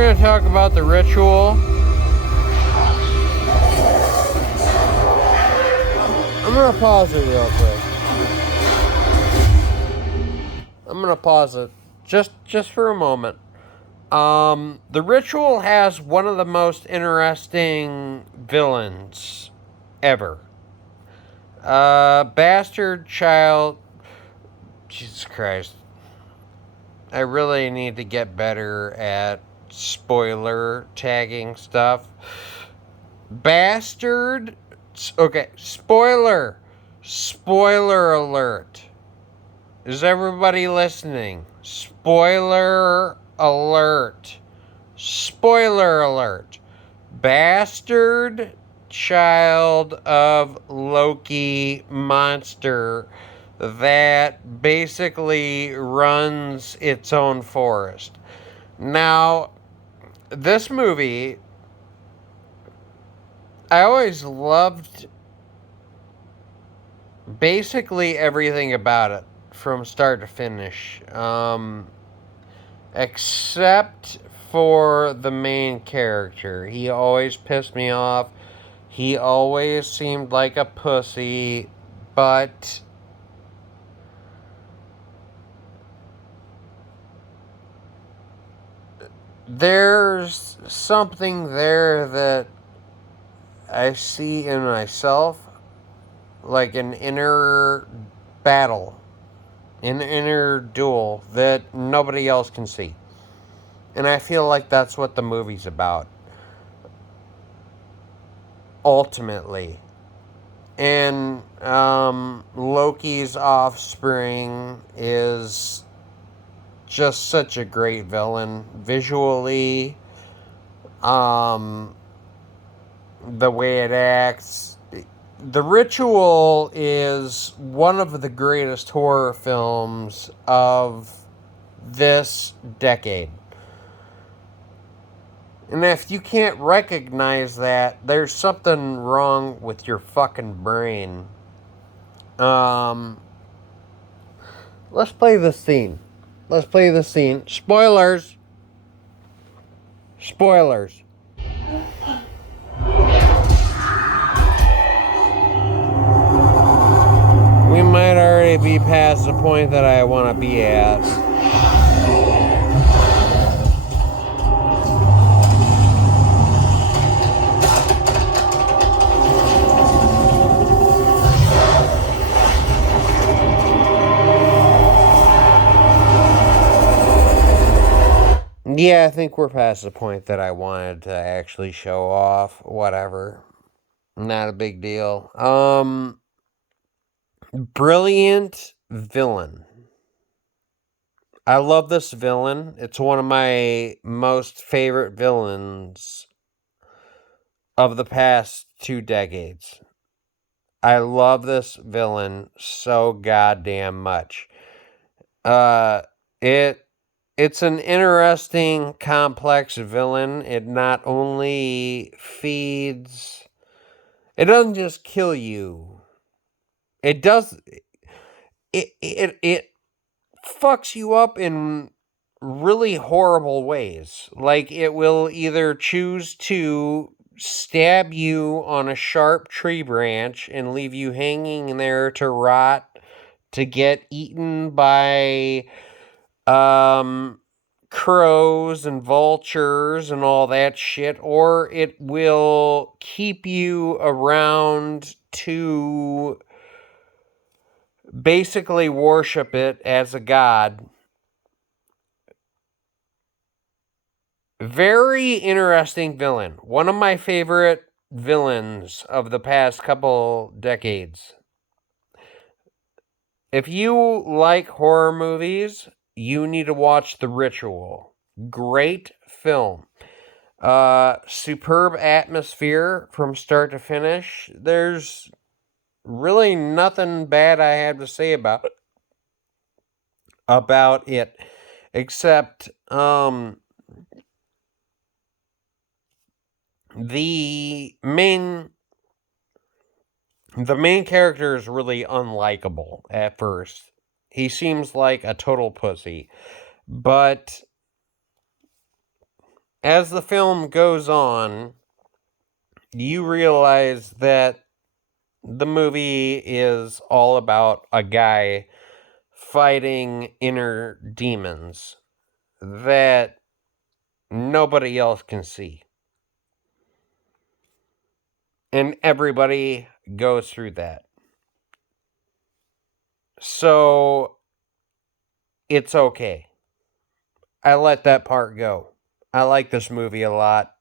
going to talk about The Ritual. I'm going to pause it real quick. I'm going to pause it just for a moment. The Ritual has one of the most interesting villains ever. Bastard child. Jesus Christ. I really need to get better at spoiler tagging stuff. Bastard. Okay, spoiler. Spoiler alert. Is everybody listening? Spoiler alert. Spoiler alert. Bastard child of Loki monster that basically runs its own forest. Now, this movie, I always loved basically everything about it from start to finish, except for the main character. He always pissed me off. He always seemed like a pussy, but there's something there that I see in myself, like an inner battle, an inner duel that nobody else can see. And I feel like that's what the movie's about, ultimately. And Loki's offspring is just such a great villain. Visually, the way it acts. The Ritual is one of the greatest horror films of this decade. And if you can't recognize that, there's something wrong with your fucking brain. Let's play the scene. Let's play the scene. Spoilers. Spoilers. We might already be past the point that I want to be at. Yeah, I think we're past the point that I wanted to actually show off. Whatever. Not a big deal. Brilliant villain. I love this villain. It's one of my most favorite villains of the past 2 decades. I love this villain so goddamn much. It's an interesting, complex villain. It not only feeds... It doesn't just kill you. It does... It fucks you up in really horrible ways. Like, it will either choose to stab you on a sharp tree branch and leave you hanging there to rot, to get eaten by crows and vultures and all that shit, or it will keep you around to basically worship it as a god. Very interesting villain. One of my favorite villains of the past couple decades. If you like horror movies, you need to watch The Ritual. Great film. Superb atmosphere from start to finish. There's really nothing bad I have to say about it, except the main character is really unlikable at first. He seems like a total pussy, but As the film goes on, you realize that the movie is all about a guy fighting inner demons that nobody else can see. And everybody goes through that. So it's okay. I let that part go. I like this movie a lot.